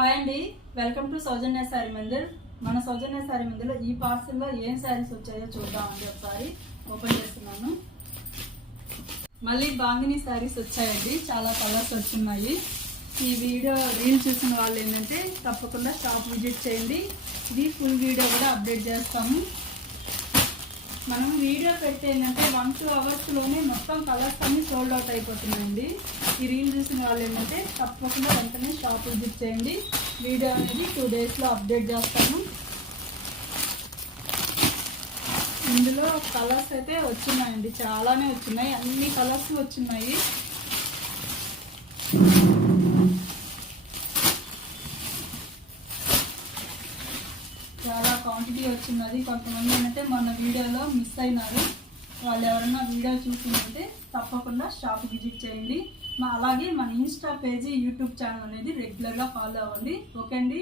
Hi అండి, welcome to సౌజన్య శారీ మందిర్. మన సౌజన్య శారీ మందిర్లో ఈ పార్సల్లో ఏం శారీస్ వచ్చాయో చూద్దామండి. ఒకసారి ఓపెన్ చేస్తున్నాను. మళ్ళీ బాంగిని శారీస్ వచ్చాయండి. చాలా కలర్స్ వచ్చున్నాయి. ఈ వీడియో రీల్ చూసిన వాళ్ళు ఏంటంటే తప్పకుండా షాప్ విజిట్ చేయండి. ఇది ఫుల్ వీడియో కూడా అప్డేట్ చేస్తాము. మనం వీడియో పెడితే ఏంటంటే 1-2 అవర్స్లోనే మొత్తం కలర్స్ అన్ని సోల్డ్ అవుట్ అయిపోతున్నాయండి. ఈ రీల్ చూసిన వాళ్ళు ఏంటంటే తప్పకుండా వెంటనే షాప్ విజిట్ చేయండి. వీడియో అనేది 2 డేస్లో అప్డేట్ చేస్తాము. ఇందులో కలర్స్ అయితే వచ్చినాయండి, చాలానే వచ్చినాయి. అన్ని కలర్స్ వచ్చినాయి. చాలా క్వాంటిటీ వచ్చినది. కొంతమంది ఏంటంటే మన వీడియోలో మిస్ అయినారు. వాళ్ళు ఎవరైనా వీడియో చూసిందంటే తప్పకుండా షాప్ విజిట్ చేయండి. అలాగే మన ఇన్స్టా పేజీ, యూట్యూబ్ ఛానల్ అనేది రెగ్యులర్గా ఫాలో అవ్వండి. ఓకే అండి.